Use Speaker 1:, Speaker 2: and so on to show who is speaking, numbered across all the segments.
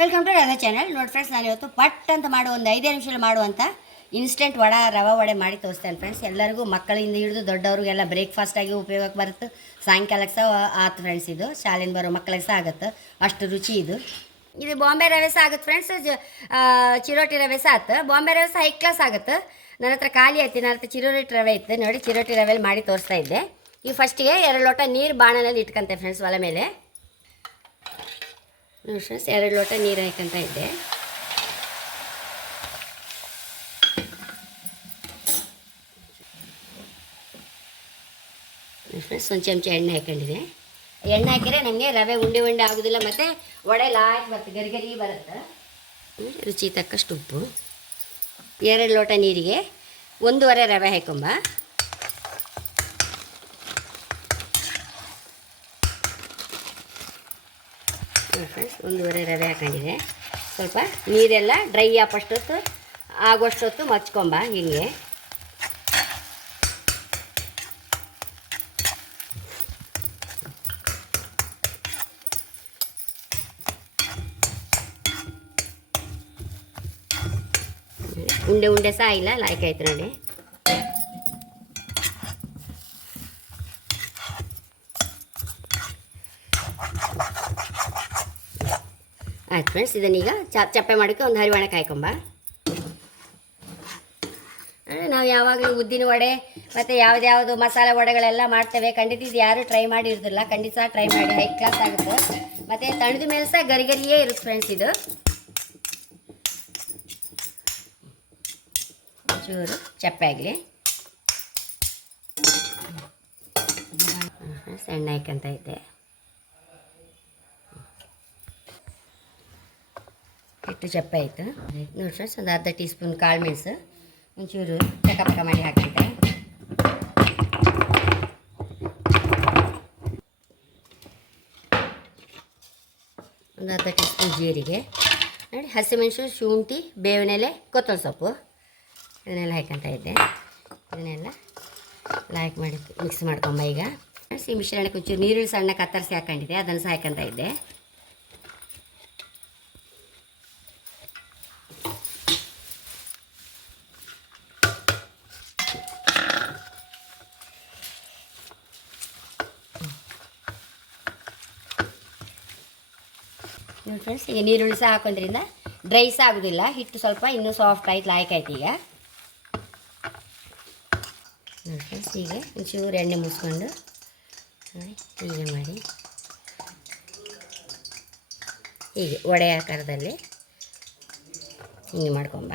Speaker 1: Welcome to Radha channel ನೋಡಿ friends ನಾನು ಇವತ್ತು ಪಟ್ ಅಂತ ಮಾಡೋ ಒಂದು ಐದೇ ನಿಮಿಷದಲ್ಲಿ ಮಾಡುವಂಥ ಇನ್ಸ್ಟೆಂಟ್ ವಡ, ರವೆ ವಡೆ ಮಾಡಿ ತೋರಿಸ್ತೇನೆ ಫ್ರೆಂಡ್ಸ್ ಎಲ್ಲರಿಗೂ ಮಕ್ಕಳಿಂದ ಹಿಡಿದು ದೊಡ್ಡವ್ರಿಗೆಲ್ಲ ಬ್ರೇಕ್ಫಾಸ್ಟ್ ಆಗಿ ಉಪಯೋಗಕ್ಕೆ ಬರುತ್ತೆ. ಸಾಯಂಕಾಲಕ್ಕೆ ಸಹ ಆತು ಫ್ರೆಂಡ್ಸ್ ಇದು. ಶಾಲೆಯಿಂದ ಬರೋ ಮಕ್ಕಳಿಗೆ ಸಹ ಆಗುತ್ತೆ. ಅಷ್ಟು ರುಚಿ ಇದು. ಇದು ಬಾಂಬೆ ರವೆ ಸಹ ಆಗುತ್ತೆ ಫ್ರೆಂಡ್ಸ್ ಚಿರೋಟಿ ರವೆ ಸಹ ಆತು. ಬಾಂಬೆ ರವೆ ಸಹ ಹೈ ಕ್ಲಾಸ್ ಆಗುತ್ತೆ. ನನ್ನ ಹತ್ರ ಖಾಲಿ ಆಯ್ತು ನನ್ನ ಹತ್ರ ಚಿರೋಟಿ ರವೆ ಇತ್ತು. ನೋಡಿ ಚಿರೋಟಿ ರವೆಲಿ ಮಾಡಿ ತೋರಿಸ್ತಾ ಇದ್ದೆ. ಈ ಫಸ್ಟಿಗೆ ಎರಡು ಲೋಟ ನೀರು ಬಾಣಲಲ್ಲಿ ಇಟ್ಕಂತೆ ಫ್ರೆಂಡ್ಸ್ ಒಲೆ ಮೇಲೆ. ನೋಡಿ ಫ್ರೆಂಡ್ಸ್, ಎರಡು ಲೋಟ ನೀರು ಹಾಕಂತ ಇದ್ದೆ. ಫ್ರೆಂಡ್ಸ್, ಒಂದು ಚಮಚ ಎಣ್ಣೆ ಹಾಕೊಂಡಿದೆ. ಎಣ್ಣೆ ಹಾಕಿದ್ರೆ ನಮಗೆ ರವೆ ಉಂಡೆ ಉಂಡೆ ಆಗೋದಿಲ್ಲ, ಮತ್ತು ಒಡೆ ಲಾಯ್ ಬರುತ್ತೆ, ಗರಿ ಗರಿ ಬರುತ್ತೆ. ರುಚಿ ತಕ್ಕಷ್ಟು ಉಪ್ಪು. ಎರಡು ಲೋಟ ನೀರಿಗೆ ಒಂದೂವರೆ ರವೆ ಹಾಕೊಂಬ. ಫ್ರೆಂಡ್ಸ್ ಒಂದೂವರೆ ರವೆ ಹಾಕೊಂಡಿದೆ ಸ್ವಲ್ಪ ನೀರೆಲ್ಲ ಡ್ರೈ ಆಪಷ್ಟೊತ್ತು ಆಗೋಷ್ಟೊತ್ತು ಮಚ್ಕೊಂಬ, ಹಿಂಗೆ. ಉಂಡೆ ಉಂಡೆ ಸಹ ಇಲ್ಲ ಲಾಯ್ಕಾಯ್ತು ನೋಡಿ ಆಯ್ತು ಫ್ರೆಂಡ್ಸ್ ಇದನ್ನೀಗ ಚಪ್ ಚಪ್ಪೆ ಮಾಡೋಕ್ಕೆ ಒಂದು ಹರಿವಾಣೆ ಕಾಯ್ಕೊಂಬ ನಾವು ಯಾವಾಗಲೂ ಉದ್ದಿನ ವಡೆ ಮತ್ತು ಯಾವ್ದ್ಯಾವುದು ಮಸಾಲೆ ವಡೆಗಳೆಲ್ಲ ಮಾಡ್ತೇವೆ. ಖಂಡಿತ ಇದು ಯಾರೂ ಟ್ರೈ ಮಾಡಿರೋದಿಲ್ಲ. ಖಂಡಿತ ಟ್ರೈ ಮಾಡಿ. ಹೈ ಕ್ಲಾಸ್ ಆಗುತ್ತೆ. ಮತ್ತು ತಣ್ಣದ ಮೇಲೆ ಸಹ ಗರಿಗರಿಯೇ ಇರುತ್ತೆ ಫ್ರೆಂಡ್ಸ್ ಇದು. ಚೂರು ಚಪ್ಪೆ ಆಗಲಿ. ಸಣ್ಣ ಹಾಕಂತ ಇದ್ದೆ ಹಿಟ್ಟು ಚಪ್ಪೆ ಆಯಿತು. ನೋಡಿ ಫ್ರೆಂಡ್ಸ್ ಒಂದು ಅರ್ಧ ಟೀ ಸ್ಪೂನ್ ಕಾಳು ಮೆಣಸು ಒಂಚೂರು ಚಕ ಪಕ ಮಾಡಿ ಹಾಕಿದ್ದೆ. ಒಂದು ಅರ್ಧ ಟೀ ಸ್ಪೂನ್ ಜೀರಿಗೆ. ನೋಡಿ ಹಸಿಮೆಣಸು, ಶುಂಠಿ ಬೇವಿನ ಎಲೆ ಕೊತ್ತಂಬರಿ ಸೊಪ್ಪು. ಇದನ್ನೆಲ್ಲ ಹಾಕಂತ ಇದ್ದೆ. ಇದನ್ನೆಲ್ಲ ಲೈಕ್ ಮಾಡಿ ಮಿಕ್ಸ್ ಮಾಡ್ಕೊಂಬ ಈಗ. ಈ ಮಿಶ್ರಣಕ್ಕೆ ಒಂಚೂರು ನೀರುಳ್ಳಿ ಸಣ್ಣ ಕತ್ತರಿಸಿ ಹಾಕೊಂಡಿದ್ದೆ. ಅದನ್ನು ಸಹ ಹಾಕಂತ ಇದ್ದೆ. ನೋಡಿ ಫ್ರೆಂಡ್ಸ್ ಈಗ ನೀರುಳ್ಳಿ ಸಹ ಹಾಕೋದ್ರಿಂದ ಡ್ರೈ ಸಹ ಆಗೋದಿಲ್ಲ. ಹಿಟ್ಟು ಸ್ವಲ್ಪ ಇನ್ನೂ ಸಾಫ್ಟ್ ಆಯ್ತು, ಲಾಯ್ಕ್ ಆಯ್ತು ಈಗ. ನೋಡಿ ಫ್ರೆಂಡ್ಸ್ ಈಗ ಒಂಚೂರು ಎಣ್ಣೆ ಮುಸ್ಕೊಂಡು ನೋಡಿ ಹೀಗೆ ಮಾಡಿ. ಹೀಗೆ ಒಡೆ ಆಕಾರದಲ್ಲಿ ಹಿಂಗೆ ಮಾಡ್ಕೊಂಬ.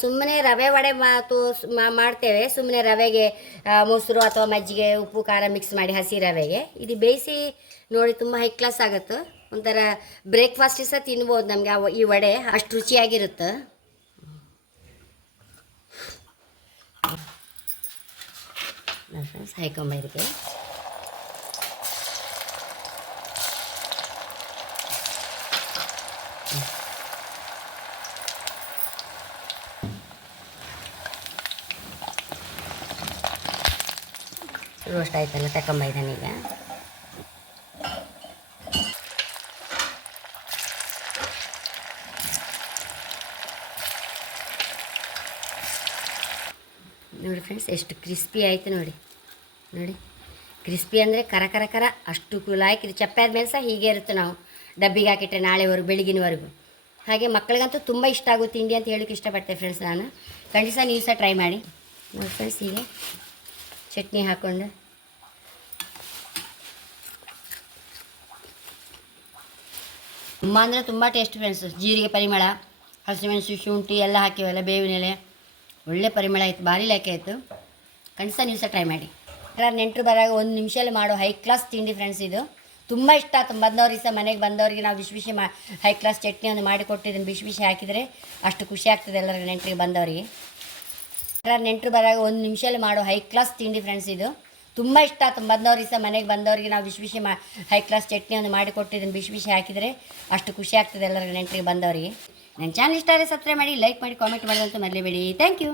Speaker 1: ಸುಮ್ಮನೆ ರವೆ ವಡೆ ಮಾತು ಮಾಡ್ತೇವೆ. ಸುಮ್ಮನೆ ರವೆಗೆ ಆ, ಮೊಸರು ಅಥವಾ ಮಜ್ಜಿಗೆ ಉಪ್ಪು ಖಾರ ಮಿಕ್ಸ್ ಮಾಡಿ ಹಸಿ ರವೆಗೆ. ಇದು ಬೇಯಿಸಿ ನೋಡಿ ತುಂಬ ಹೈ ಕ್ಲಾಸ್ ಆಗುತ್ತೆ. ಒಂಥರ ಬ್ರೇಕ್ಫಾಸ್ಟ್ ಸಹ ತಿನ್ಬೋದು ನಮಗೆ. ಈ ವಡೆ ಅಷ್ಟು ರುಚಿಯಾಗಿರುತ್ತೆ. ಹಾಕೊಂಬ ಇದಕ್ಕೆ ರೋಸ್ಟ್ ಆಯ್ತಲ್ಲ ತಗೊಂಬ ನೋಡಿ ಫ್ರೆಂಡ್ಸ್ ಎಷ್ಟು ಕ್ರಿಸ್ಪಿ ಆಯಿತು ನೋಡಿ. ನೋಡಿ ಕ್ರಿಸ್ಪಿ ಅಂದರೆ ಕರ ಕರ ಕರ, ಅಷ್ಟು ಕುಲಾಯ್ಕ್ ಇದು ಚಪ್ಪೆ ಆದಮೇಲೆ ಸಹ ಹೀಗೆ ಇರುತ್ತೆ ನಾವು. ಡಬ್ಬಿಗೆ ಹಾಕಿಟ್ಟರೆ ನಾಳೆವರೆಗೂ ಬೆಳಗಿನವರೆಗೂ ಹಾಗೆ ಮಕ್ಕಳಿಗಂತೂ ತುಂಬ ಇಷ್ಟ ಆಗೋ ತಿಂಡಿ ಅಂತ ಹೇಳೋಕ್ಕೆ ಇಷ್ಟಪಡ್ತೇವೆ ಫ್ರೆಂಡ್ಸ್ ನಾನು. ಖಂಡಿತ ನೀವು ಸಹ ಟ್ರೈ ಮಾಡಿ. ನೋಡಿ ಫ್ರೆಂಡ್ಸ್ ಹೀಗೆ ಚಟ್ನಿ ಹಾಕ್ಕೊಂಡು ತುಂಬ ಅಂದರೆ ತುಂಬ ಟೇಸ್ಟ್ ಫ್ರೆಂಡ್ಸ್ ಜೀರಿಗೆ ಪರಿಮಳ, ಹಸಿಮೆಣಸು, ಶುಂಠಿ ಎಲ್ಲ ಹಾಕಿವೆಲ್ಲ ಬೇವಿನ ಎಲೆ ಒಳ್ಳೆ ಪರಿಮಳ ಆಯಿತು, ಭಾರಿ ಲಾಯ್ಕೆ ಆಯಿತು. ಖಂಡಿತ ನೀವು ಸಹ ಟ್ರೈ ಮಾಡಿ. ನೆಂಟರು ಬರಾಗ ಒಂದು ನಿಮಿಷದಲ್ಲಿ ಮಾಡೋ ಹೈ ಕ್ಲಾಸ್ ತಿಂಡಿ ಫ್ರೆಂಡ್ಸ್ ಇದು. ತುಂಬ ಇಷ್ಟ ಆಯ್ತು ಬಂದವ್ರಿಗೆ ಸಹ ಮನೆಗೆ ಬಂದವರಿಗೆ ನಾವು ಬಿಸಿ ಬಿಸಿ ಮಾ ಹೈ ಕ್ಲಾಸ್ ಚಟ್ನಿ ಒಂದು ಮಾಡಿ ಕೊಟ್ಟಿದ್ದೀನಿ ಬಿಸಿ ಬಿಸಿ ಹಾಕಿದರೆ ಅಷ್ಟು ಖುಷಿ ಆಗ್ತದೆ ಎಲ್ಲರಿಗೂ ನೆಂಟರಿಗೆ ಬಂದವರಿಗೆ. ನೆಂಟರು ಬರಾಗ ಒಂದು ನಿಮಿಷದಲ್ಲಿ ಮಾಡೋ ಹೈ ಕ್ಲಾಸ್ ತಿಂಡಿ ಫ್ರೆಂಡ್ಸ್ ಇದು. ತುಂಬ ಇಷ್ಟ. ಆಯ್ತು ಬಂದವ್ರಿಗೆ ಸಹ ಮನೆಗೆ ಬಂದವರಿಗೆ ನಾವು ಬಿಸಿ ಬಿಸಿ ಮಾ ಹೈ ಕ್ಲಾಸ್ ಚಟ್ನಿ ಒಂದು ಮಾಡಿ ಕೊಟ್ಟಿದ್ದೀನಿ ಬಿಸಿ ಬಿಸಿ ಹಾಕಿದರೆ ಅಷ್ಟು ಖುಷಿ ಆಗ್ತದೆ ಎಲ್ಲರಿಗೂ ನೆಂಟರಿಗೆ ಬಂದವರಿಗೆ. ನನ್ನ ಚಾನಲ್ ಇಷ್ಟ ಆದರೆ ಸಬ್ಸ್ಕ್ರೈಬ್ ಮಾಡಿ ಲೈಕ್ ಮಾಡಿ ಕಾಮೆಂಟ್ ಮಾಡೋದಂತೂ ಮರಲೇಬೇಡಿ ಥ್ಯಾಂಕ್ ಯು